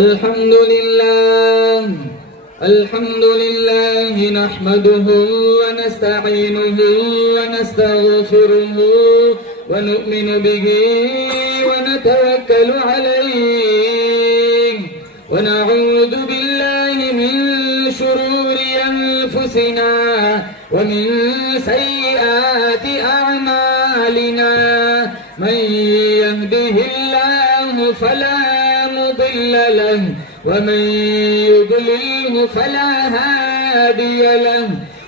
अल्हम्दुलिल्लाह नहमदुहु व नस्तईनुहु व नस्तगफिरुहु व नु'मिनु बिही व नतवक्कलु अलैहि व नऊज़ु बिल्लाहि मिन शुरूरि अनफुसिना व मिन सय्यिआति अअमालिना मन यहदिहिल्लाहु फला मुदिल्ल लहु वमन युद्लिल्हु फला हादिय लहु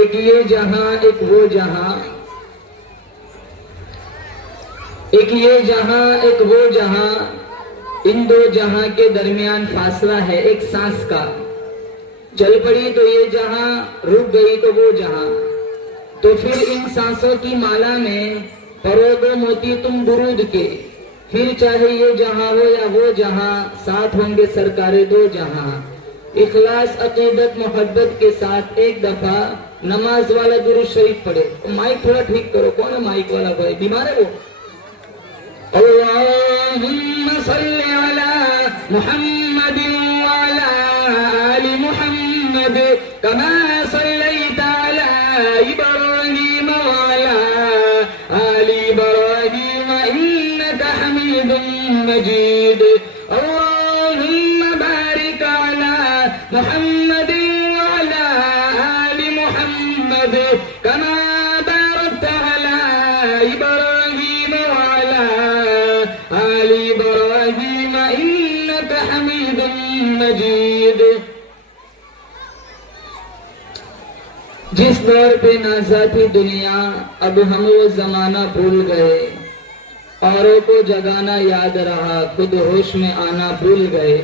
एक ये जहां एक वो जहां, एक ये जहां एक वो जहां, इन दो जहां के दरमियान फासला है एक सांस का। चल पड़ी तो ये जहां, रुक गई तो वो जहां। तो फिर इन सांसों की माला में परोगो मोती तुम दुरूद के। फिर चाहे ये जहां हो या वो जहां, साथ होंगे सरकारे दो जहां। इखलास अकीदत मोहब्बत के साथ एक दफा नमाज वाला दुरूद शरीफ पढ़े। माइक थोड़ा ठीक करो, कौन है माइक वाला भाई? बीमार है वो? अल्लाहुम्मा सल्ली अला मुहम्मदिन व अला आलि मुहम्मद कमा सल्लैता अला इब्राहीम व अला आलि इब्राहीम इन्नका हमीदुम मजीद। अल्लाहुम्मा बारिक अला मुहम्मदिन व अला आलि मुहम्मद कमा बारकता अला इब्राहीम व अला आलि इब्राहीम इन्नका हमीदुम मजीद। जिस दौर पे नाज़ा थी दुनिया, अब हम वो जमाना भूल गए। औरों को जगाना याद रहा, खुद होश में आना भूल गए।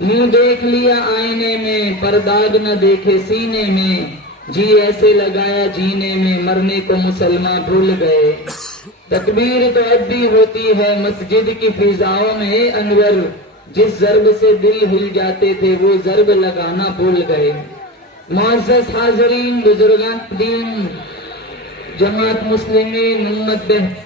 मुंह देख लिया आईने में, पर दाग न देखे सीने में। जी ऐसे लगाया जीने में, मरने को मुसलमान भूल गए। तकबीर तो अब भी होती है मस्जिद की फिजाओं में अनवर। जिस ज़र्ब से दिल हिल जाते थे वो ज़र्ब लगाना भूल गए। मुअज़्ज़ज़ हाज़रीन, बुजुर्गान दीन, जमात मुस्लिमीन, उम्मत बेहतरीन,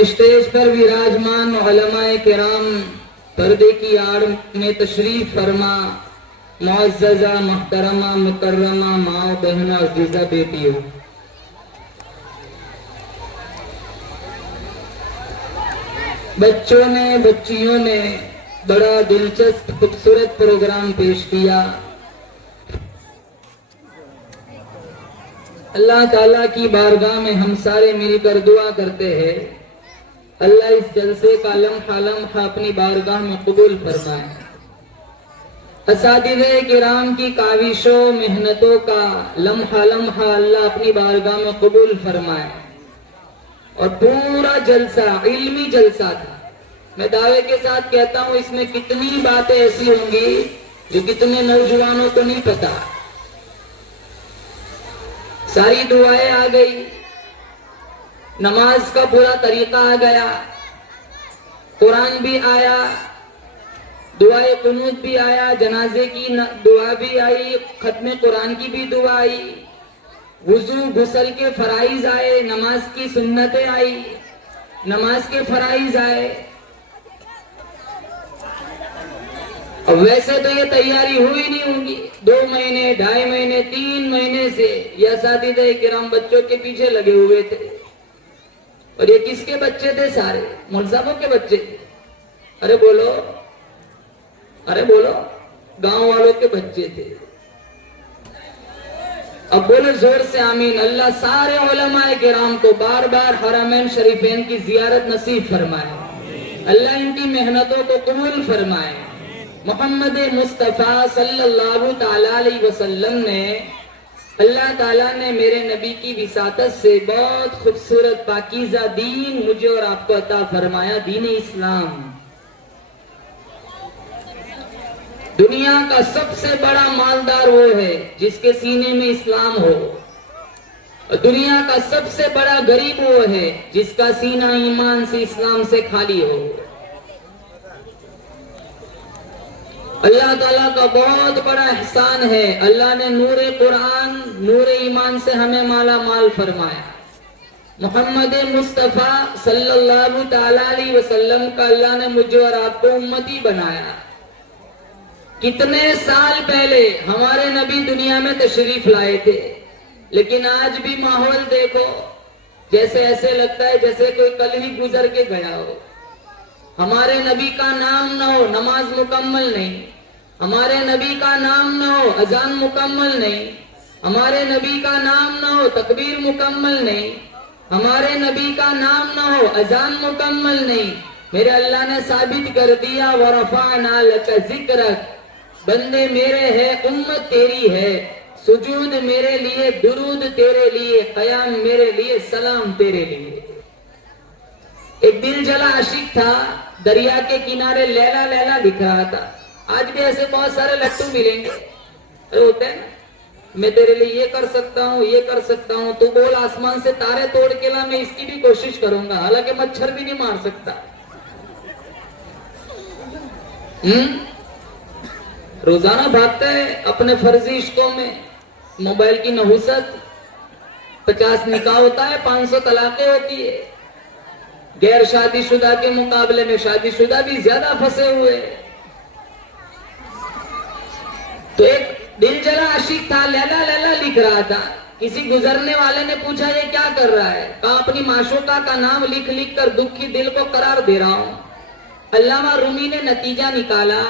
स्टेज पर विराजमान उलमाए किराम, पर्दे की आड़ में तशरीफ फरमा, मुअज़्ज़ज़ा मुहतरमा मुकर्रमा माओ बहना अज़ीज़ा बेटियों, बच्चों ने बच्चियों ने बड़ा दिलचस्प खूबसूरत प्रोग्राम पेश किया। अल्लाह ताला की बारगाह में हम सारे मिलकर दुआ करते हैं, अल्लाह इस जलसे का लम्हा लम्हा अपनी बारगाह में कबूल फरमाए। असातिज़े किराम की काविशों मेहनतों का लम्हा लम्हा अल्लाह अपनी बारगाह में कबूल फरमाए। और पूरा जलसा इल्मी जलसा था। मैं दावे के साथ कहता हूं इसमें कितनी बातें ऐसी होंगी जो कितने नौजवानों को नहीं पता। सारी दुआएं आ गई, नमाज का पूरा तरीका आ गया, कुरान भी आया, दुआए कुनूत भी आया, जनाजे की दुआ भी आई, खत्मे कुरान की भी दुआ आई, वुजू गुसल के फराइज आए, नमाज की सुन्नतें आई, नमाज के फराइज आए। अब वैसे तो ये तैयारी हुई नहीं होगी, 2 महीने 2.5 महीने 3 महीने से ये असातिज़े किराम बच्चों के पीछे लगे हुए थे। और ये किसके बच्चे थे? सारे मुल्ज़ामों के बच्चे थे। अरे बोलो, अरे बोलो, गांव वालों के बच्चे थे। अब बोलो जोर से आमीन। अल्लाह सारे उलमाए किराम को बार बार हरमैन शरीफैन की जियारत नसीब फरमाए, अल्लाह इनकी मेहनतों को कबूल फरमाए। मोहम्मद मुस्तफ़ा सल्लल्लाहु ताला अलैहि वसल्लम ने, अल्लाह ताला ने मेरे नबी की विसातत से बहुत खूबसूरत पाकीज़ा दीन मुझे और आपको अता फरमाया, दीन इस्लाम। दुनिया का सबसे बड़ा मालदार वो है जिसके सीने में इस्लाम हो, और दुनिया का सबसे बड़ा गरीब वो है जिसका सीना ईमान से इस्लाम से खाली हो। अल्लाह ताला का बहुत बड़ा एहसान है, अल्लाह ने नूरे कुरान नूरे ईमान से हमें माला माल फरमाया। मोहम्मद मुस्तफ़ा सल्लल्लाहु ताला अलैहि वसल्लम का अल्लाह ने मुझे और आपको उम्मती बनाया। कितने साल पहले हमारे नबी दुनिया में तशरीफ लाए थे, लेकिन आज भी माहौल देखो, जैसे ऐसे लगता है जैसे कोई कल ही गुजर के गया हो। हमारे नबी का नाम न हो, नमाज मुकम्मल नहीं। हमारे नबी का नाम न हो, अजान मुकम्मल नहीं। हमारे नबी का नाम न हो, तकबीर मुकम्मल नहीं। हमारे नबी का नाम न हो, अजान मुकम्मल नहीं। मेरे अल्लाह ने साबित कर दिया, वरफ़अना लका ज़िक्रक, बंदे मेरे हैं, उम्मत तेरी है, सुजूद मेरे लिए, दुरूद तेरे लिए, क़याम मेरे लिए, सलाम तेरे लिए। एक दिल जला आशिक था, दरिया के किनारे लैला लैला दिख रहा था। आज भी ऐसे बहुत सारे लट्टू मिलेंगे, अरे होते हैं ना, मैं तेरे लिए ये कर सकता हूँ, ये कर सकता हूँ, तो बोल आसमान से तारे तोड़ के ला, मैं इसकी भी कोशिश करूंगा, हालांकि मच्छर भी नहीं मार सकता। रोजाना भागते हैं अपने फर्जी इश्कों में, मोबाइल की नहुसत, 50 निकाह होता है, 500 तलाकें होती है। गैर शादीशुदा के मुकाबले में शादीशुदा भी ज्यादा फंसे हुए। तो एक दिल जला आशिक था, लैला लैला लिख रहा था। किसी गुजरने वाले ने पूछा ये क्या कर रहा है? कहा अपनी माशूका का नाम लिख लिख कर दुखी दिल को करार दे रहा हूं। अल्लामा रूमी ने नतीजा निकाला,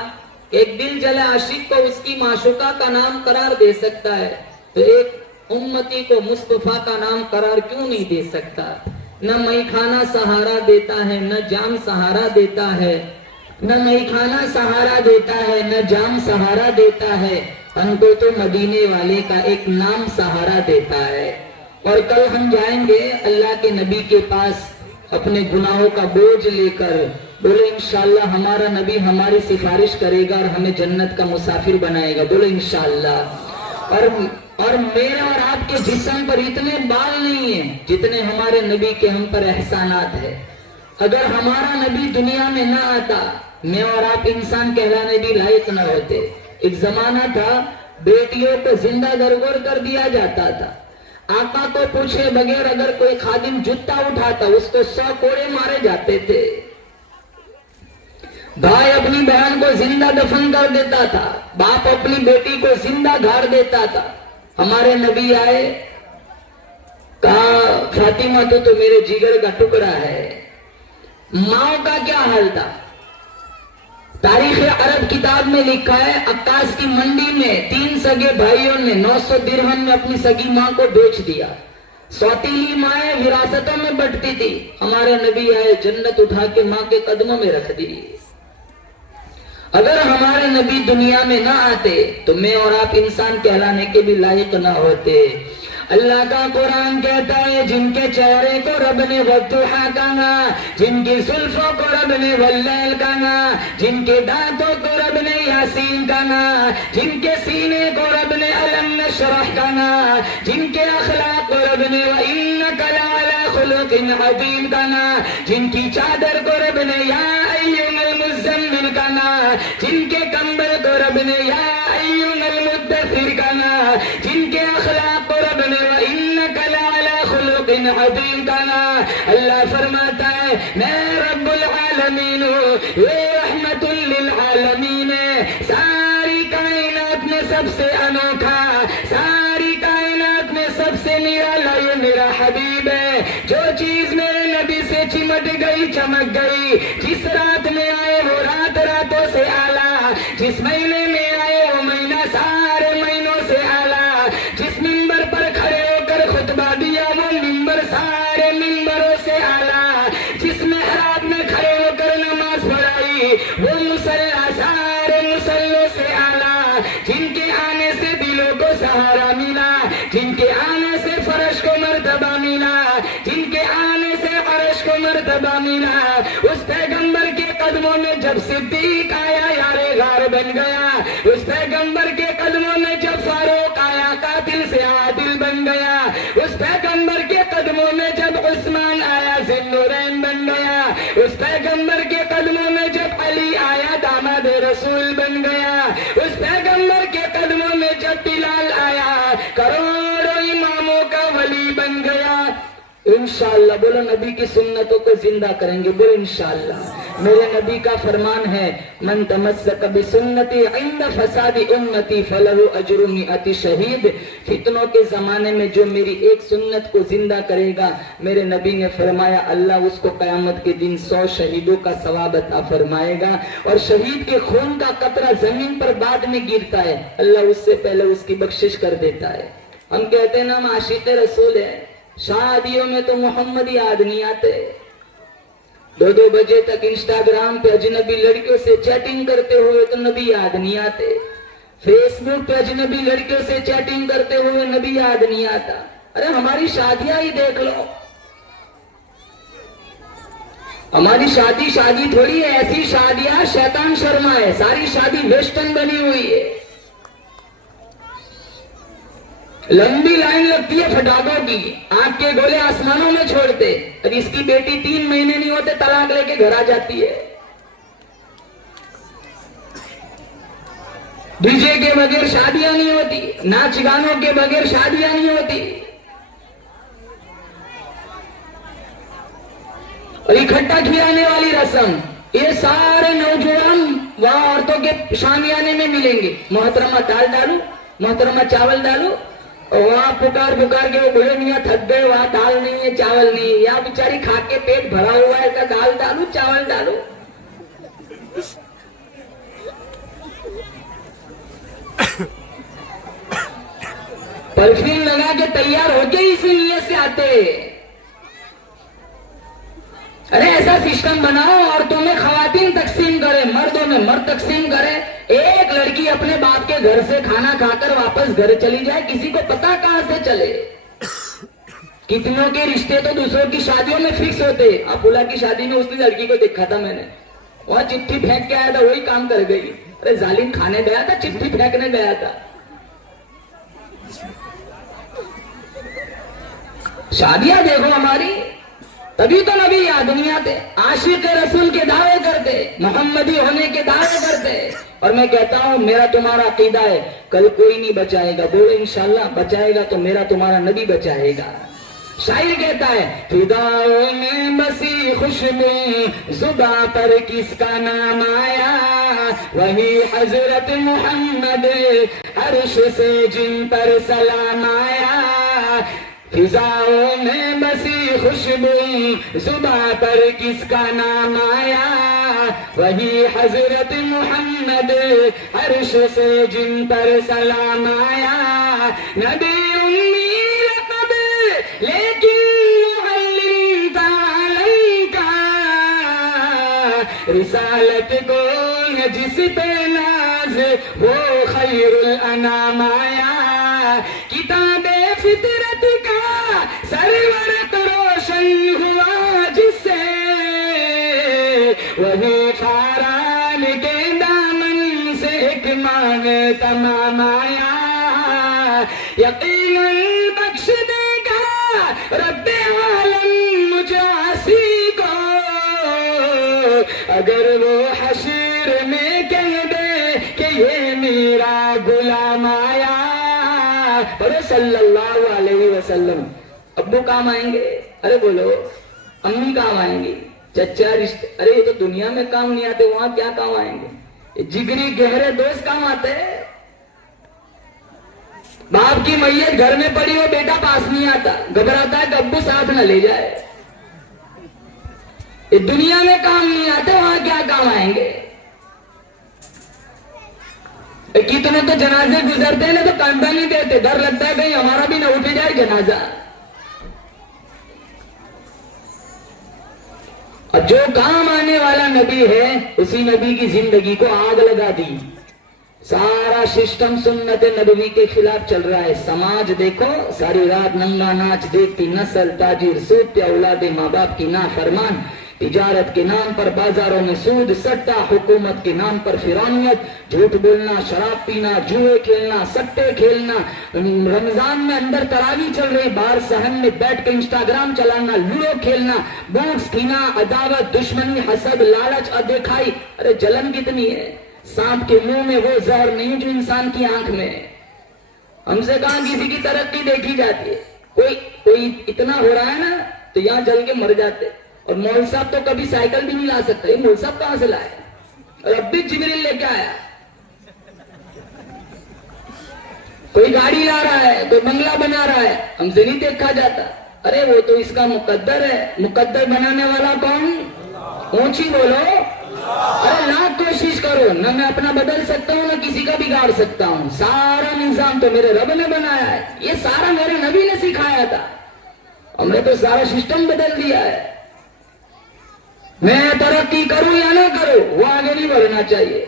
एक दिल जला आशिक को उसकी माशूका का नाम करार दे सकता है, तो एक उम्मती को मुस्तफा का नाम करार क्यों नहीं दे सकता? न मई खाना सहारा देता है, न जाम सहारा देता है, न मई खाना सहारा देता है, न जाम सहारा देता है, हमको तो मदीने वाले का एक नाम सहारा देता है। और कल हम जाएंगे अल्लाह के नबी के पास अपने गुनाहों का बोझ लेकर, बोले इंशाअल्लाह हमारा नबी हमारी सिफारिश करेगा और हमें जन्नत का मुसाफिर बनाएगा, बोले इंशाअल्लाह। और मेरे और आपके जिस्म पर इतने बाल नहीं है जितने हमारे नबी के हम पर एहसानात है। अगर हमारा नबी दुनिया में ना आता, मैं और आप इंसान कहलाने भी लायक न होते। एक जमाना था बेटियों को जिंदा दरगोर कर दिया जाता था। आका को पूछे बगैर अगर कोई खादिम जूता उठाता उसको 100 कोड़े मारे जाते थे। भाई अपनी बहन को जिंदा दफन कर देता था, बाप अपनी बेटी को जिंदा गाड़ देता था। हमारे नबी आए, कहा फातिमा तो मेरे जिगर का टुकड़ा है। माओ का क्या हाल था? तारीख अरब किताब में लिखा है, अक्कास की मंडी में 3 सगे भाइयों ने 900 दिरहम में अपनी सगी माँ को बेच दिया। सौतीली माएं विरासतों में बंटती थी, हमारे नबी आए, जन्नत उठा के माँ के कदमों में रख दी। अगर हमारे नबी दुनिया में ना आते तो मैं और आप इंसान कहलाने के भी लायक ना होते। अल्लाह का कुरान कहता है, जिनके चेहरे को रब ने वद्दुहा कहा, जिनकी जुल्फों को रब ने वल्लैल कहा, जिनके दांतों को रब ने यासीन कहा, जिनके सीने को रब ने अलम नशरह कहा, जिनके अखलाक को रब ने व इन्नका लअला खुलुकिन अज़ीम कहा, जिनकी चादर को रब ने या अय्युहल मुज़्ज़म्मिल कहा, जिनके कंबल को रब ने या अय्युहल मुद्दथिर कहा, जिनके अखलाक को रब ने व इन्नका लअला खुलुकिन अज़ीम कहा। अल्लाह फरमाता है, मैं रब्बुल आलमीन हूँ, ये रहमतुल लिल आलमीन है। सारी कायनात में सबसे अनोखा, सारी कायनात में सबसे निराला ये मेरा हबीब है। जो चीज मेरे नबी से चिमट गई, चमक गई, जिस रात में आए वो रात रातों से आला, जिस महीने में आए वो महीना सारे महीनों से आला, जिस मिंबर पर खड़े होकर खुतबा दिया वो मिंबर सारे मिंबरों से आला, जिस मेहराब में खड़े होकर नमाज पढ़ाई वो मुसल्ला सारे मुसल्लों से आला, जिनके आने से दिलों को सहारा मिला, जिनके आने से फर्श को मर्तबा मिला, जिनके आने से अर्श को मर्तबा मिला, उस पैगंबर के कदमों में जब सिद्दीक आया यारे गार बन गया, उस पैगंबर के कदमों में जब फारूक आया कातिल से आदिल बन गया, उस पैगंबर के कदमों में जब उस्मान आया ज़िन्नुरैन बन गया, उस पैगंबर के कदमों में जब अली आया दामाद रसूल बन गया, उस पैगंबर के कदमों में जब बिलाल आया करोड़ों इमामों का वली बन गया। इंशाअल्लाह बोलो, नबी की सुन्नतों को जिंदा करेंगे, बोलो इंशाअल्लाह। मेरे नबी का फरमान है, मन तमस्सक बिसुन्नती इंद फसादी उम्मती फलहु अजरु मिअती शहीद। फितनों के जमाने में जो मेरी एक सुन्नत को जिंदा करेगा, मेरे नबी ने फरमाया अल्लाह उसको कयामत के दिन 100 शहीदों का सवाब अता फरमाएगा। और शहीद के खून का कतरा जमीन पर बाद में गिरता है, अल्लाह उससे पहले उसकी बख्शिश कर देता है। हम कहते हैं ना हम आशिक़ रसूल है, शादियों में तो मोहम्मदी आदमी आते, 2-2 बजे तक इंस्टाग्राम पे अजनबी लड़कियों से चैटिंग करते हुए तो नबी याद नहीं आते, फेसबुक पे अजनबी लड़कियों से चैटिंग करते हुए नबी याद नहीं आता। अरे हमारी शादियां ही देख लो, हमारी शादी थोड़ी है, ऐसी शादियां शैतान शर्मा है, सारी शादी वेस्टर्न बनी हुई है। लंबी लाइन लगती है फटाकों की, आग के गोले आसमानों में छोड़ते, और इसकी बेटी 3 महीने नहीं होते तलाक लेके घर आ जाती है। डीजे के बगैर शादियां नहीं होती, नाच गानों के बगैर शादियां नहीं होती। और इकट्ठा खिलाने वाली रस्म, ये सारे नौजवान वहां औरतों के शामियाने में मिलेंगे। मोहतरमा दाल डालू, मोहतरमा चावल डालू, और वहां पुकार के वो बोले मियाँ थक गए, वहां दाल नहीं है चावल नहीं है, या बेचारी खा के पेट भरा हुआ है, का दाल डालू चावल डालू। परफ्यूम लगा के तैयार होके इसी नीयत से आते। अरे ऐसा सिस्टम बनाओ, औरतों में खवातीन तकसीम करे, मर्दों में मर्द तकसीम करे। एक लड़की अपने बाप के घर से खाना खाकर वापस घर चली जाए, किसी को पता कहां से चले। कितनों के रिश्ते तो दूसरों की शादियों में फिक्स होते। अपुला की शादी में उसकी लड़की को देखा था मैंने, वहां चिट्ठी फेंक के आया था, वही काम कर गई। अरे जालिम खाने गया था, चिट्ठी फेंकने गया था। शादियां देखो हमारी, तभी तो नबी याद नहीं आते। आशिक रसूल के दावे करते, मोहम्मदी होने के दावे करते। और मैं कहता हूं मेरा तुम्हारा अकीदा है, कल कोई नहीं बचाएगा, बोलो इंशाल्लाह बचाएगा तो मेरा तुम्हारा नबी बचाएगा। शायर कहता है, फिदाओं में बसी खुशबू जुबा पर किसका नाम आया, वही हजरत मोहम्मद अर्श से जिन पर सलाम आया। फिजाओं में बसी खुशबू जुबा पर किसका नाम आया, वही हजरत मोहम्मद अर्श से जिन पर सलाम आया। नबी उम्मी लक़ब लेकिन मुअल्लिम तालम का, रिसालत को जिस पे नाज वो खैरुल अनाम आया। किताबे फितरत का सरवर तो रोशन हुआ जिससे, वही फारान के दामन से एक मान तमाम आया। यकीनन बख्श देगा रब्बे आलम मुझे आसी को, अगर वो हश्र में कह दे कि ये मेरा गुलाम आया। अरे सल्लल्लाहु अलैहि वसल्लम। अब्बू काम आएंगे, अरे बोलो अम्मी काम आएंगी, चचा रिश्ते, अरे ये तो दुनिया में काम नहीं आते, वहां क्या काम आएंगे। जिगरी गहरे दोस्त काम आते हैं। बाप की मैयत घर में पड़ी हो, बेटा पास नहीं आता, घबराता है कि अब्बू साथ न ले जाए। ये दुनिया में काम नहीं आते, वहां क्या काम आएंगे। कितने तो जनाजे गुजरते हैं ना तो कंधा नहीं देते, डर लगता है कहीं हमारा भी ना उठ जाए जनाजा। और जो काम आने वाला नबी है उसी नबी की जिंदगी को आग लगा दी। सारा सिस्टम सुन्नत नबवी के खिलाफ चल रहा है। समाज देखो, सारी रात नंगा नाच देखती नस्ल, ताजिर सूद, औलाद माँ बाप की नाफरमान, तिजारत के नाम पर बाजारों में सूद सट्टा, हुकूमत के नाम पर फिरौनियत, झूठ बोलना, शराब पीना, जुए खेलना, सट्टे खेलना। रमजान में अंदर तरावी चल रही, बाहर सहन में बैठ के इंस्टाग्राम चलाना, लूडो खेलना, बूट्स पीना, अदावत, दुश्मनी, हसद, लालच, अदेखाई। अरे जलन कितनी है। सांप के मुंह में वो जहर नहीं जो इंसान की आंख में है। हमसे कहां किसी की तरक्की देखी जाती है। कोई इतना हो रहा है ना तो यहां जल के मर जाते। और मौल साहब तो कभी साइकिल भी नहीं ला सकता, ये मौल साहब कहां से लाए। और अब भी जिब्रील लेके आया। कोई गाड़ी ला रहा है, कोई बंगला बना रहा है, हमसे नहीं देखा जाता। अरे वो तो इसका मुकद्दर है। मुकद्दर बनाने वाला कौन? ऊंची बोलो। अरे लाख कोशिश करो, न मैं अपना बदल सकता हूँ, न किसी का बिगाड़ सकता हूँ। सारा निजाम तो मेरे रब ने बनाया है। ये सारा मेरे नबी ने सिखाया था। हमने तो सारा सिस्टम बदल दिया है। मैं तरक्की करूं या ना करूं, वो आगे नहीं बढ़ना चाहिए।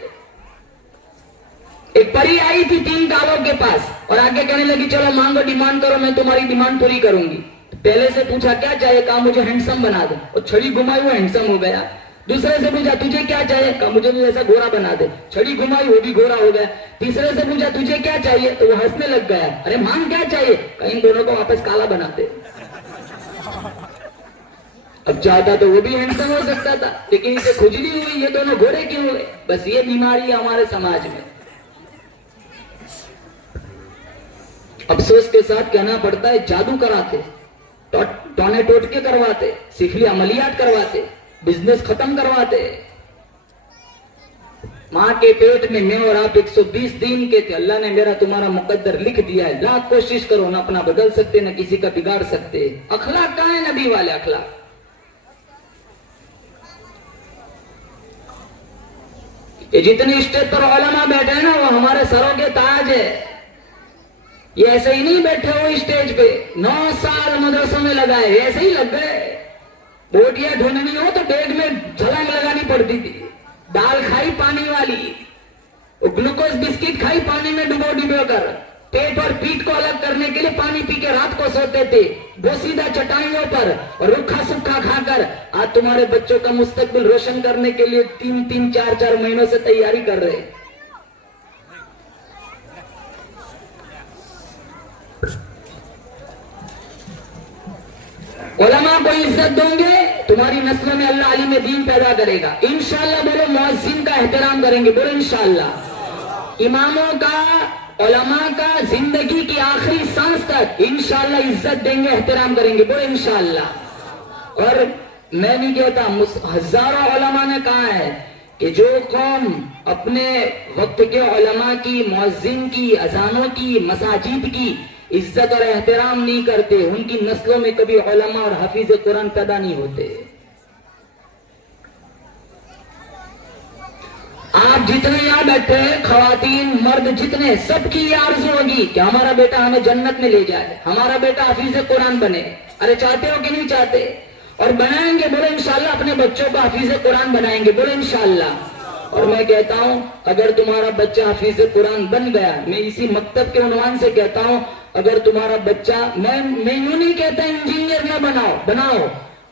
एक परी आई थी 3 कालों के पास और आगे कहने लगी चलो मांगो, डिमांड करो, मैं तुम्हारी डिमांड पूरी करूंगी। पहले से पूछा क्या चाहिए, कहा मुझे हैंडसम बना दो, और छड़ी घुमाई वो हैंडसम हो गया। दूसरे से पूछा तुझे क्या चाहिए, कहा मुझे भी ऐसा घोड़ा बना दे, छड़ी घुमाई वो भी घोड़ा हो गया। तीसरे से पूछा तुझे क्या चाहिए, तो वो हंसने लग गया। अरे मांग क्या चाहिए, कहीं दोनों को वापस काला बनाते। अब चाहता तो वो भी हैंडसम हो सकता था, लेकिन इसे खुजली हुई, ये दोनों घोड़े क्यों हुए। बस ये बीमारी है हमारे समाज में। अफसोस के साथ कहना पड़ता है, जादू कराते, टोने टोटके करवाते, सिफली अमलियात करवाते, बिजनेस खत्म करवाते। मां के पेट में मैं और आप 120 दिन के थे। अल्लाह ने मेरा तुम्हारा मुकद्दर लिख दिया है। लाख कोशिश करो, ना अपना बदल सकते, ना किसी का बिगाड़ सकते। अखलाक कहां है नबी वाले अखलाक। ये जितने स्टेज पर उलमा बैठे हैं ना, वो हमारे सरों के ताज है। ये ऐसे ही नहीं बैठे हो स्टेज पे। 9 साल मदरसों में लगाए, ऐसे ही लग गए। बोटियां ढूंढनी हो तो डेग में छलांग लगानी पड़ती थी। दाल खाई पानी वाली, ग्लूकोज बिस्किट खाई पानी में डुबो कर। पेट और पीठ को अलग करने के लिए पानी पी के रात को सोते थे, बोसीदा चटाइयों पर और रूखा सूखा खाकर। आज तुम्हारे बच्चों का मुस्तकबिल रोशन करने के लिए 3-3, 4-4 महीनों से तैयारी कर रहे। उलमा को इज्जत दोगे, तुम्हारी नस्लों में अल्लाह अली में दीन पैदा करेगा। इंशाअल्लाह बोलो, मुअज्जिन का एहतराम करेंगे, बोलो इंशाअल्लाह। इमामों का, उलमा का जिंदगी की आखिरी सांस तक इंशाअल्लाह इज्जत देंगे, एहतराम करेंगे, बोलो इंशाअल्लाह। और मैं नहीं कहता, हजारों उलमा ने कहा है कि जो कौम अपने वक्त के उलमा की, मुअज्जिन की, अजानों की, मसाजिद की इज्जत और एहतराम नहीं करते, उनकी नस्लों में कभी उलमा और हफीज कुरान पैदा नहीं होते। आप जितने यहाँ बैठे हैं, खवातीन मर्द जितने, सबकी ये आरज़ू होगी कि हमारा बेटा हमें जन्नत में ले जाए, हमारा बेटा हाफिज कुरान बने। अरे चाहते हो कि नहीं चाहते? और बनाएंगे, बोले इंशाल्लाह अपने बच्चों को हाफिज कुरान बनाएंगे, बोले इंशाल्लाह। और मैं कहता हूं अगर तुम्हारा बच्चा हाफिज कुरान बन गया, मैं इसी मकतब के उन्वान से कहता हूं, अगर तुम्हारा बच्चा, मैं यूं नहीं कहता इंजीनियर न बनाओ, बनाओ,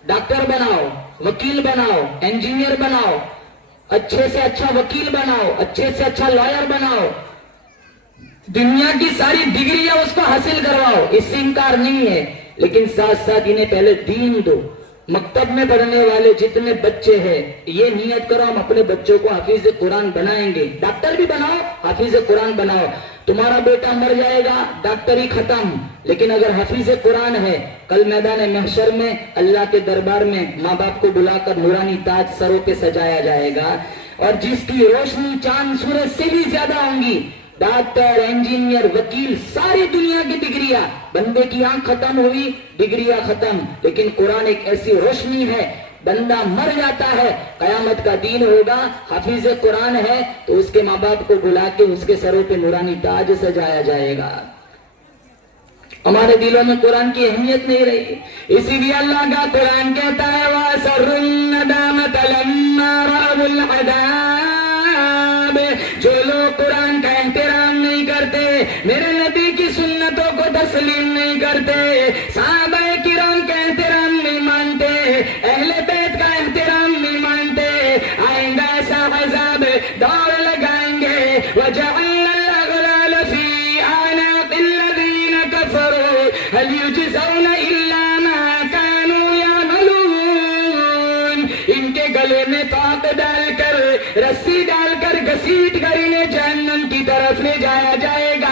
डॉक्टर बनाओ, वकील बनाओ, इंजीनियर बनाओ, अच्छे से अच्छा वकील बनाओ, अच्छे से अच्छा लॉयर बनाओ, दुनिया की सारी डिग्रियां उसको हासिल करवाओ, इससे इनकार नहीं है, लेकिन साथ साथ इन्हें पहले दीन दो। मकतब में पढ़ने वाले जितने बच्चे हैं, ये नियत करो हम अपने बच्चों को हाफिज कुरान बनाएंगे। डॉक्टर भी बनाओ, हाफिज कुरान बनाओ। तुम्हारा बेटा मर जाएगा, डॉक्टरी खत्म, लेकिन अगर हाफिज कुरान है, कल मैदान महशर में अल्लाह के दरबार में माँ बाप को बुलाकर नूरानी ताज सरों पे सजाया जाएगा, और जिसकी रोशनी चांद सूरज से भी ज्यादा होंगी। डॉक्टर, इंजीनियर, वकील, सारी दुनिया की डिग्रियां, बंदे की आंख खत्म हुई, डिग्रियां खत्म, लेकिन कुरान एक ऐसी रोशनी है, बंदा मर जाता है, कयामत का दिन होगा, हाफिज कुरान है तो उसके माँ बाप को बुला के उसके सरों पे नूरानी ताज सजाया जाएगा। हमारे दिलों में कुरान की अहमियत नहीं रही, इसीलिए अल्लाह का कुरान कहता है जो लोग कुरान का एहतराम नहीं करते, मेरे नबी की सुन्नतों को तस्लीम नहीं करते, सहाबाए किराम का एहतराम नहीं मानते, अहले बैत का एहतराम नहीं मानते, आएगा ऐसा अज़ाब दौड़ लगाएंगे। वजअलना अल-अग़लाल फ़ी अनाक़िल लज़ीना कफ़रू हल युजज़ौना इल्ला मा कानू यअमलून। इनके गले में ताक डालकर, रस्सी डालकर, घसीट कर इन्हें जहन्नम की तरफ ले जाया जाएगा।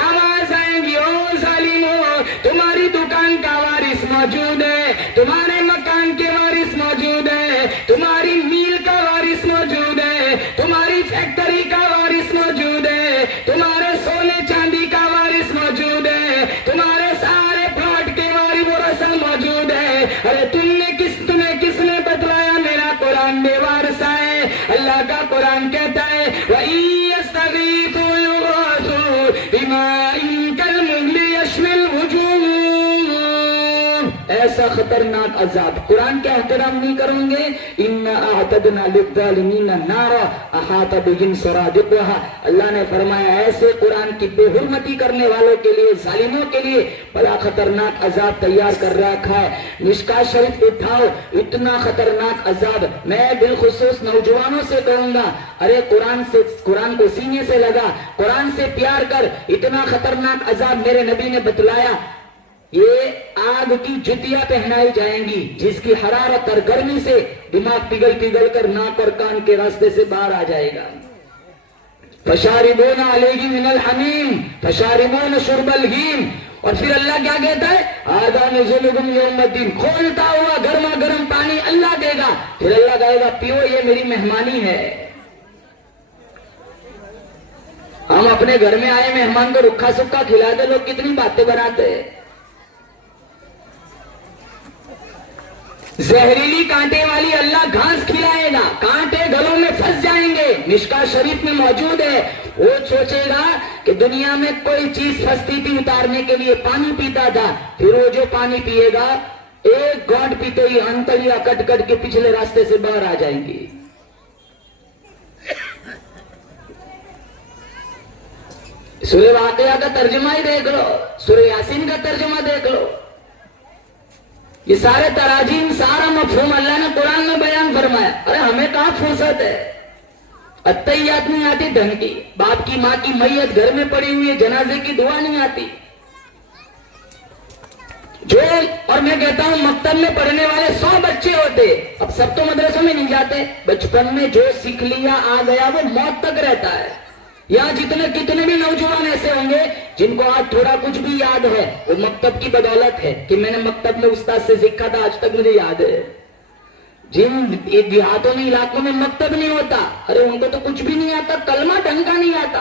आवाज आएंगी, ओ जालिमो, तुम्हारी दुकान का वारिस मौजूद है, तुम्हारे मकान के वारिस मौजूद है, तुम्हारी मिल का वारिस मौजूद है, तुम्हारी फैक्ट्री का वारिस मौजूद है, तुम्हारे सोने चांदी का वारिस मौजूद है, तुम्हारे सारे प्लॉट के वारिस मौजूद है। अरे तुम्हें किसने बतलाया मेरा कुरान बेवारसा है? अल्लाह का कुरान कहता है वइयस्तगीथु युगाथु बिमाइन कलमुहली यशविल वुजूह। ऐसा खतरनाक अजाब, कुरान का एहतराम नहीं करोगे, इन्ना अअतदना लिज़्ज़ालिमीना नारा अहाता बिहिम सरादिक़ुहा। अल्लाह ने फरमाया ऐसे कुरान की बेहुरमती करने वालों के लिए, जालिमों के लिए बड़ा खतरनाक अजाब तैयार कर रखा है। मिशकात शरीफ उठाओ, इतना खतरनाक अजाब। मैं बिलखुसूस नौजवानों से कहूंगा, अरे कुरान को सीने से लगा, कुरान से प्यार कर। इतना खतरनाक अजाब मेरे नबी ने बतलाया, ये आग की जुतियां पहनाई जाएंगी जिसकी हरारत और गर्मी से दिमाग पिघल पिघल कर नाक और कान के रास्ते से बाहर आ जाएगा। फशारिबून अलैहि मिनल हमीम फशारिबून शुरबल हीम। और फिर अल्लाह क्या कहता है, आदा नुज़ुलुहुम यौमद्दीन, खोलता हुआ गर्मा गर्म पानी अल्लाह देगा। फिर अल्लाह कहेगा पियो, ये मेरी मेहमानी है। हम अपने घर में आए मेहमान को रुखा सुखा खिला दे, लोग कितनी बातें बनाते हैं। जहरीली कांटे वाली अल्लाह घास खिलाएगा, कांटे गलों में फंस जाएंगे। मिशकात शरीफ में मौजूद है, वो सोचेगा कि दुनिया में कोई चीज फंसती थी उतारने के लिए, पानी पीता था, फिर वो जो पानी पिएगा एक घोंट पीते ही अंतड़ियां कट कट के पिछले रास्ते से बाहर आ जाएंगी। सूरह वाक़िया का तर्जुमा ही देख लो, सूरह यासीन का तर्जुमा देख लो, ये सारे तराजीम, सारा मफहूम अल्लाह ने कुरान में बयान फरमाया। अरे हमें कहां फुर्सत है, अत्तहियात नहीं आती ढंग की, बाप की माँ की मैयत घर में पड़ी हुई है, जनाजे की दुआ नहीं आती जो। और मैं कहता हूं मकतब में पढ़ने वाले 100 बच्चे होते, अब सब तो मदरसों में नहीं जाते, बचपन में जो सीख लिया आ गया वो मौत तक रहता है। यहाँ जितने कितने भी नौजवान ऐसे होंगे जिनको आज थोड़ा कुछ भी याद है, वो मकतब की बदौलत है कि मैंने मकतब में उस्ताद से सीखा था, आज तक मुझे याद है। जिन देहातों में, इलाकों में मकतब नहीं होता, अरे उनको तो कुछ भी नहीं आता, कलमा ढंग का नहीं आता।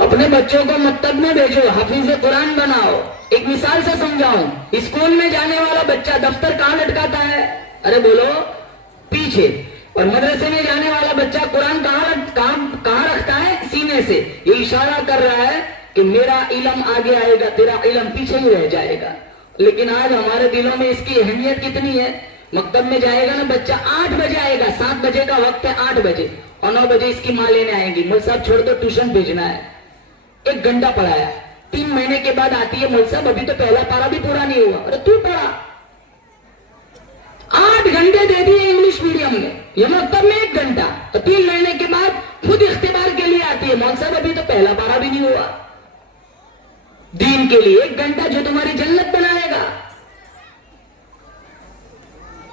अपने बच्चों को मकतब में भेजो, हाफिज कुरान बनाओ। एक मिसाल से समझाऊं, स्कूल में जाने वाला बच्चा दफ्तर कहां लटकाता है? अरे बोलो, पीछे। और मदरसे में जाने वाला बच्चा कुरान कहाँ रखता है? सीने से। ये इशारा कर रहा है कि मेरा इल्म आगे आएगा, तेरा इल्म पीछे ही रह जाएगा। लेकिन आज हमारे दिलों में इसकी अहमियत कितनी है। मकतब में जाएगा ना बच्चा, 8 बजे आएगा, 7 बजे का वक्त है, 8 बजे, और 9 बजे इसकी माँ लेने आएंगी। मौल साहब छोड़ दो, ट्यूशन भेजना है। 1 घंटा पढ़ाया, 3 महीने के बाद आती है, मौल साहब अभी तो पहला पारा भी पूरा नहीं हुआ। अरे तू पढ़ा, 8 घंटे दे दिए इंग्लिश मीडियम में, ये मकतब में 1 घंटा, तो 3 महीने के बाद खुद इख्तिबार के लिए आती है, मौल साहब अभी तो पहला पारा भी नहीं हुआ। दीन के लिए 1 घंटा जो तुम्हारी जन्नत बनाएगा।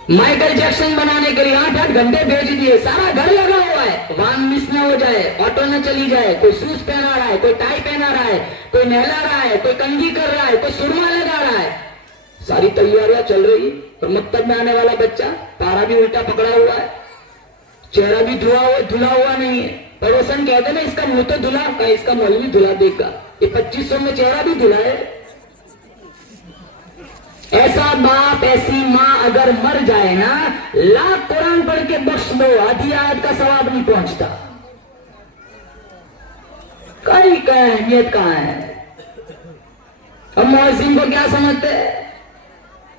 माइकल जैक्सन बनाने के लिए 8-8 घंटे भेज दिए, सारा घर लगा हुआ है, वाहन मिस न हो जाए, ऑटो न चली जाए, कोई शूज पहना रहा है, कोई टाई पहना रहा है, कोई नहला रहा है, कोई कंघी कर रहा है, कोई सुरमा लगा रहा है, सारी तैयारियां चल रही। और मकतब में आने वाला बच्चा पारा भी उल्टा पकड़ा हुआ है, चेहरा भी धुला हुआ नहीं है। पड़ोसन कहते ना इसका मुंह तो धुला, का इसका मौलवी धुला देगा, ये 2500 में चेहरा भी धुला है। ऐसा बाप ऐसी माँ अगर मर जाए ना, लाख कुरान पढ़ के बख्श दो, आधी आयत का सवाब नहीं पहुंचता। कहीं का अहमियत कहां है। हम मुअज्जिन को क्या समझते हैं?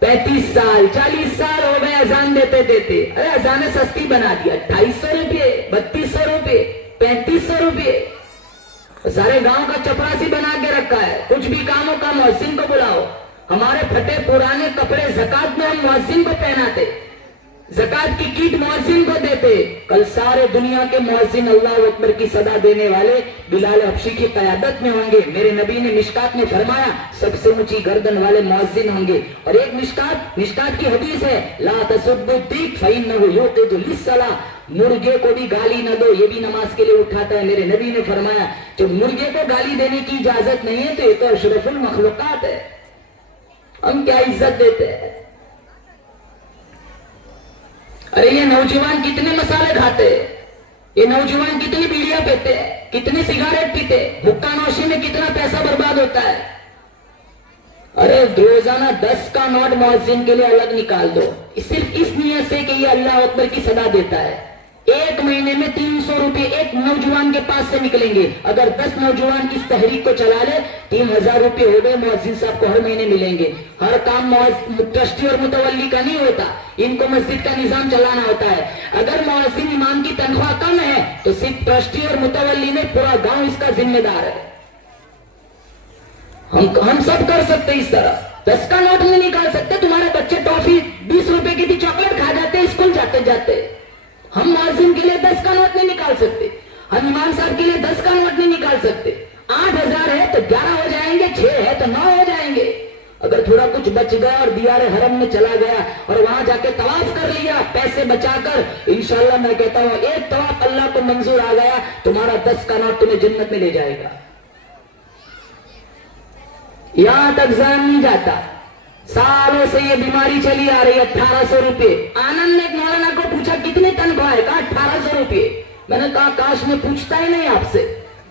35 साल 40 साल हो गए अजान देते देते। अरे अजान सस्ती बना दिया, 250 रुपये, 3200 रुपये, 3500 रुपये, सारे गांव का चपरासी बना के रखा है। कुछ भी काम हो का मुअज्जिन को बुलाओ। हमारे फटे पुराने कपड़े ज़कात में हम मुअज्जिन को पहनाते, ज़कात की कीट मुअज्जिन को देते। कल सारे दुनिया के मुअज्जिन अल्लाह अकबर की सदा देने वाले बिलाल हबशी की क़यादत में होंगे। मेरे नबी ने मिशकात में फरमाया सबसे ऊंची गर्दन वाले मुअज्जिन होंगे। और एक मिशकात की हदीस है, ला तसुब्बु दीक फइन्नहु युक़िदु लिस्सलाह, मुर्गे को भी गाली न दो, ये भी नमाज के लिए उठाता है। मेरे नबी ने फरमाया जब मुर्गे को गाली देने की इजाजत नहीं है तो ये तो अशरफुल मखलूकात है, हम क्या इज्जत देते हैं। अरे ये नौजवान कितने मसाले खाते, ये नौजवान कितनी बीड़ियां पीते, कितनी सिगारेट पीते, हुक्का नौशी में कितना पैसा बर्बाद होता है। अरे रोजाना 10 का नोट मुअज्जिन के लिए अलग निकाल दो, सिर्फ इस नियत से कि ये अल्लाह अकबर की सदा देता है। 1 महीने में 300 रुपये एक नौजवान के पास से निकलेंगे। अगर 10 नौजवान इस तहरीक को चला ले, 3000 रुपये हो गए, मुअज्जिन साहब को हर महीने मिलेंगे। हर काम ट्रस्टी और मुतवल्ली का नहीं होता, इनको मस्जिद का निजाम चलाना होता है। अगर मुअज्जिन इमाम की तनख्वाह कम है तो सिर्फ ट्रस्टी और मुतवल्ली में, पूरा गांव इसका जिम्मेदार है। हम सब कर सकते इस तरह। 10 का नोट नहीं निकाल सकते, तुम्हारे बच्चे टॉफी 20 रुपए की भी चॉकलेट खा जाते स्कूल जाते जाते। हम मुअज्जिन के लिए 10 का नोट नहीं निकाल सकते, हम इमाम साहब के लिए 10 का नोट नहीं निकाल सकते। 8000 है तो 11 हो जाएंगे, 6 है तो 9 हो जाएंगे। अगर थोड़ा कुछ बच गया और दियारे हरम में चला गया और वहां जाके तवाफ कर लिया पैसे बचाकर, इंशाल्लाह मैं कहता हूं एक तवाफ अल्लाह को मंजूर आ गया, तुम्हारा 10 का नोट तुम्हें जन्नत में ले जाएगा। यहां तक जान नहीं जाता, सालों से ये बीमारी चली आ रही है। 1800 रुपये। आनंद ने मौलाना को पूछा कितने तनख्वाह है, कहा 1800 रुपये। मैंने कहा काश मैं पूछता ही नहीं आपसे,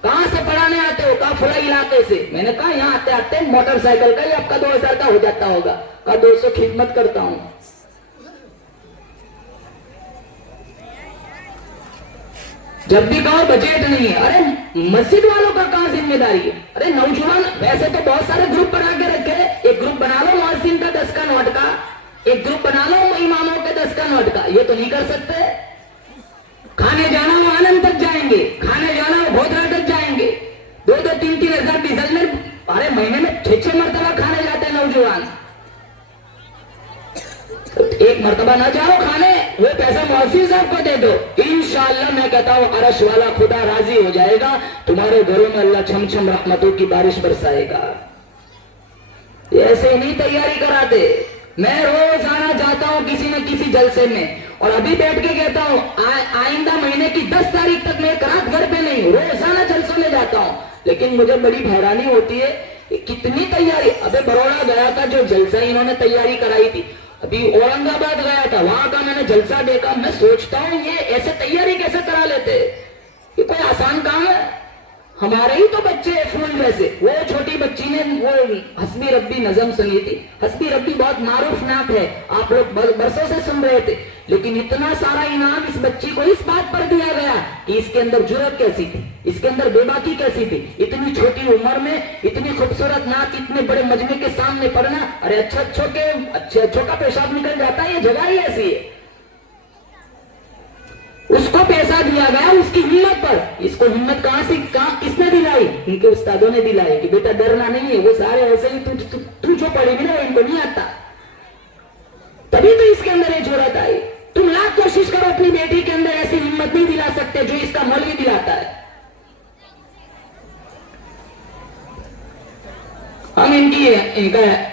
कहां से पढ़ाने आते हो, कहा फला इलाके से। मैंने कहा यहाँ आते आते मोटरसाइकिल का ही आपका 2000 का हो जाता होगा, कहा 200 खिदमत करता हूं। जब भी कहो बजट नहीं है, अरे मस्जिद वालों का कहां जिम्मेदारी है। अरे नौजवान वैसे तो बहुत सारे ग्रुप बना के रखे, एक ग्रुप बना लो मुअज्जिन का 10 का नोट का, एक ग्रुप बना लो इमामों के 10 का नोट का। ये तो नहीं कर सकते। खाने जाना वो आनंद तक जाएंगे, खाने जाना वो भोदरा तक जाएंगे, 2-2, 3-3 हजार डीजल में, अरे महीने में 6-6 मरतबा खाने जाते हैं नौजवान। एक मरतबा ना जाओ खाने, वो पैसा मुअज्जिन साहब को दे दो, इंशाअल्लाह मैं कहता हूं अरश वाला खुदा राजी हो जाएगा, तुम्हारे घरों में अल्लाह छम छम रहमतों की बारिश बरसाएगा। ऐसे नहीं तैयारी कराते। मैं रोजाना जाता हूं किसी न किसी जलसे में, और अभी बैठ के कहता हूं आइंदा महीने की 10 तारीख तक मैं एक रात घर पे नहीं हूं, रोजाना जलसों में जाता हूं। लेकिन मुझे बड़ी हैरानी होती है कितनी तैयारी। अबे बड़ौदा गया था, जो जलसा इन्होंने तैयारी कराई थी, अभी औरंगाबाद गया था, वहां का मैंने जलसा देखा। मैं सोचता हूं ये ऐसे तैयारी कैसे करा लेते, ये कोई आसान काम है। हमारे ही तो बच्चे फूल जैसे, वो छोटी बच्ची ने वो हस्बी रब्बी नज़म सुनी थी। हस्बी रब्बी बहुत मारूफ नात है, आप लोग बरसों से सुन रहे थे। लेकिन इतना सारा इनाम इस बच्ची को इस बात पर दिया गया कि इसके अंदर जुर्रत कैसी थी, इसके अंदर बेबाकी कैसी थी, इतनी छोटी उम्र में इतनी खूबसूरत नात इतने बड़े मजमे के सामने पढ़ना। अरे अच्छे अच्छों का पेशाब निकल जाता है, ये जगह ही ऐसी है। उसको पैसा दिया गया उसकी हिम्मत पर। इसको हिम्मत कहां से किसने दिलाई? इनके उस्तादों ने दिलाई कि बेटा डरना नहीं है, वो सारे ऐसे ही तू जो पढ़ेगी ना वो इनको नहीं आता। तभी तो इसके अंदर ये जरूरत आई। तुम लाख कोशिश करो अपनी बेटी के अंदर ऐसी हिम्मत नहीं दिला सकते जो इसका मौलवी दिलाता है। हम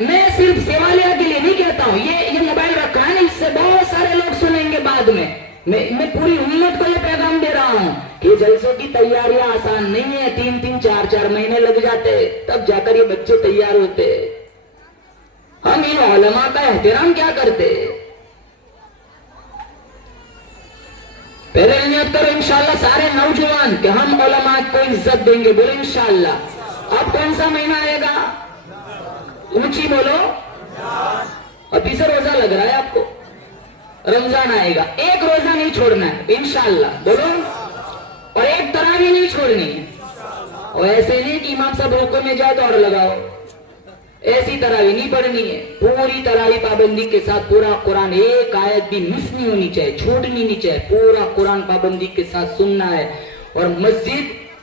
मैं सिर्फ सेवालिया के लिए नहीं कहता हूं, ये मोबाइल रखा है ना, इससे बहुत सारे लोग सुनेंगे बाद में। मैं पूरी उम्मत को ये पैगाम दे रहा हूं कि जलसों की तैयारियां आसान नहीं है। 3-3, 4-4 महीने लग जाते तब जाकर ये बच्चे तैयार होते। हम इन उलमा का एहतराम क्या करते? पहले नियत करो इंशाल्लाह सारे नौजवान कि हम उलमा को इज्जत देंगे। बोलो इंशाल्लाह। अब कौन सा महीना आएगा? ऊंची बोलो। अभी से रोजा लग रहा है आपको, रमजान आएगा, एक रोजा नहीं छोड़ना है इंशाल्लाह। बोलो। और एक तरावी नहीं छोड़नी है। और ऐसे नहीं कि इमाम साहब रुको में जाए तो और लगाओ, ऐसी तरावी नहीं पढ़नी है। पूरी तरावी पाबंदी के साथ पूरा कुरान, एक आयत भी मिस नहीं होनी चाहिए, छूटनी नहीं चाहिए। पूरा कुरान पाबंदी के साथ सुनना है। और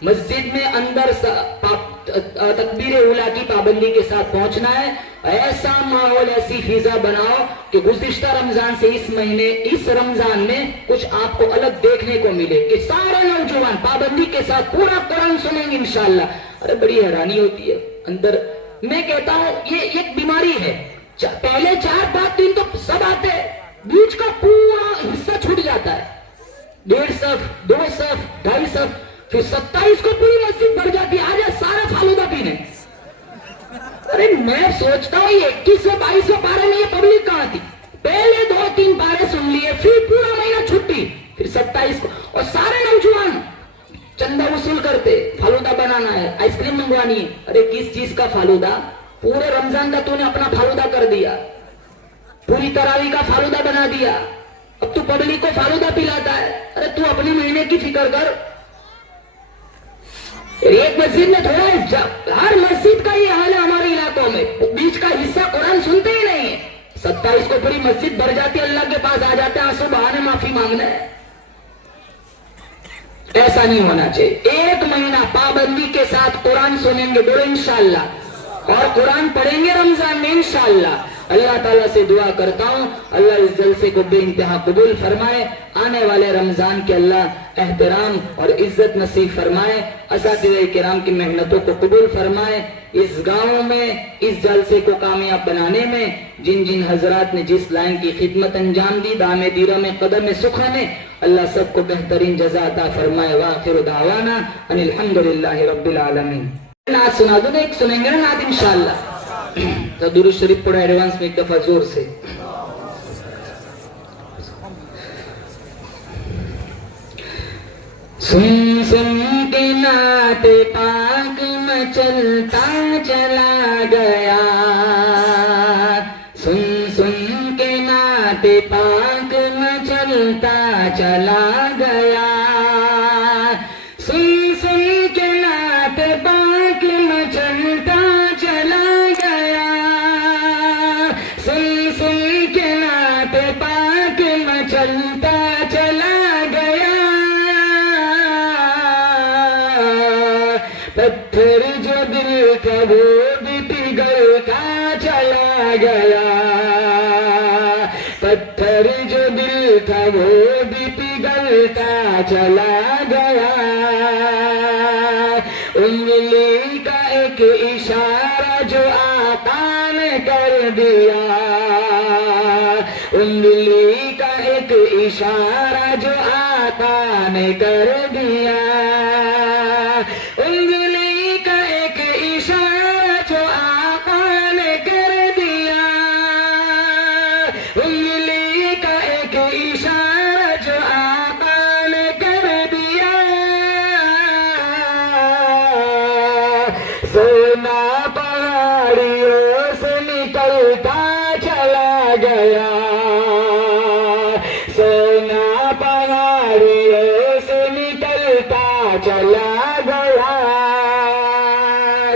मस्जिद में अंदर तकबीर उला की पाबंदी के साथ पहुंचना है। ऐसा माहौल, ऐसी फिजा बनाओ कि गुज़िश्ता रमजान से इस महीने, इस रमजान में कुछ आपको अलग देखने को मिले कि सारे नौजवान पाबंदी के साथ पूरा कुरान सुनेंगे इंशाल्लाह। अरे बड़ी हैरानी होती है अंदर। मैं कहता हूं ये एक बीमारी है। पहले 4-5 दिन तो सब आते, बीच का पूरा हिस्सा छूट जाता है। 1.5 सफ, 2 सफ, 2.5 सफ, फिर 27 को पूरी मस्जिद भर जाती है। आजा सारा फालूदा पीने। अरे मैं सोचता हूँ ये 21वें 22वें पारे में ये पब्लिक कहां थी? पहले 2-3 पारे सुन लिए, फिर पूरा महीना छुट्टी, फिर 27 को। और सारे नौजवान चंदा वसूल करते, फालूदा बनाना है, आइसक्रीम मंगवानी है। अरे किस चीज का फालूदा? पूरे रमजान का तूने अपना फालूदा कर दिया, पूरी तरावी का फालूदा बना दिया। अब तू पब्लिक को फालूदा पिलाता है। अरे तू अपने महीने की फिक्र कर। एक मस्जिद में थोड़ा, हर मस्जिद का ये हाल है हमारे इलाकों में। बीच का हिस्सा कुरान सुनते ही नहीं है। 27 को पूरी मस्जिद भर जाती है, अल्लाह के पास आ जाते हैं आंसू बहाने माफी मांगने। ऐसा नहीं होना चाहिए। एक महीना पाबंदी के साथ कुरान सुनेंगे, बोलो इंशाल्लाह। और कुरान पढ़ेंगे रमजान में इंशाल्लाह। अल्लाह ताला से दुआ करता हूँ अल्लाह इस जलसे को बेइंतहा कबूल फरमाए। आने वाले रमजान के अल्लाह एहतराम और इज्जत नसीब फरमाए। असातिज़े किराम की मेहनतों को कबूल फरमाए। इस गाँव में इस जलसे को कामयाब बनाने में जिन जिन हजरात ने जिस लाइन की खिदमत अंजाम दी, दामे दीरा में कदम सुखा में, अल्लाह सबको बेहतरीन जज़ा अता फरमाए। वाखिर दावाना अनिल हम्दुलिल्लाहि रब्बिल आलमीन। नात सुना दो, एक सुनेंगे ना नात इंशाल्लाह। तो दुरूद शरीफ पढ़ो एडवांस में एक दफा जोर से। सुन सुन के नात पाक में चलता चला गया, सुन सुन के नात पाक में चलता चला गया, सुन सुन के नात पाक में चलता चला गया, सुन सुन के नात पाक में चलता चला गया। पत्थर जो दिल का वो भी पिघलता चला गया, पत्थर जो दिल था वो भी पिघलता चला गया। उंगली का एक इशारा जो आका ने कर दिया, उंगली का एक इशारा जो आका ने कर दिया, उंगली का एक इशारा जो आका ने कर दिया, उंगली का एक इशारा जो आका ने कर दिया। सोना पहाड़ियों से निकलता चला गया,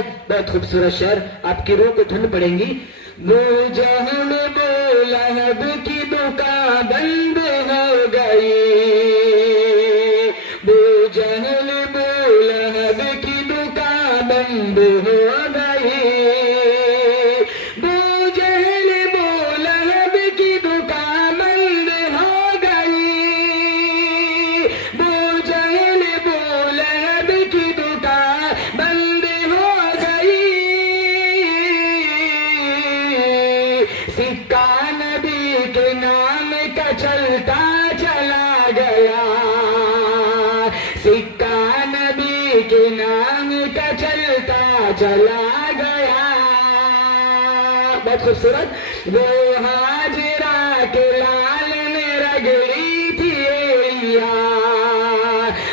बहुत खूबसूरत शेर, आपकी रूह को ठंड पड़ेगी। वो जहन बोला हब की दुकान बंद हो गई, वो जहन बोला हब की दुकान बंद हो गई, वो जहन बोला हब की दुकान बंद हो गई, वो जहन बोला हब की दुकान बंद हो गई। सिक्का नबी के नाम का चलता चला गया, सिक्का नबी के नाम का चलता चला गया। बहुत खूबसूरत। वो हाजरा के लाल ने रगड़ी थी एलिया,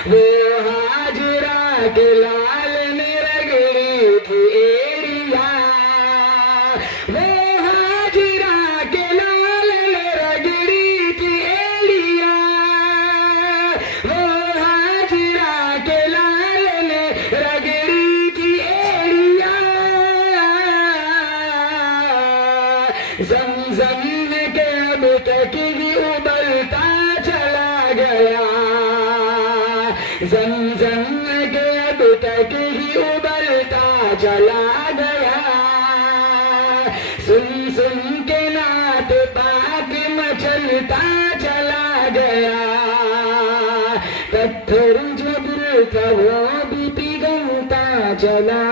वो हाजरा के लाल ने रगड़ी थी एलिया, वो हाजरा के लाल ने रगड़ी थी एलिया, वो हाजरा के लाल ने रगड़ी थी एलिया। ज़मज़म के अब तक ही उबलता चला गया, ज़मज़म के अब तक ही उबलता चला गया। सुन सुन के नात पाक मचलता चला गया, पत्थर जबर था वो भी पिघलता चला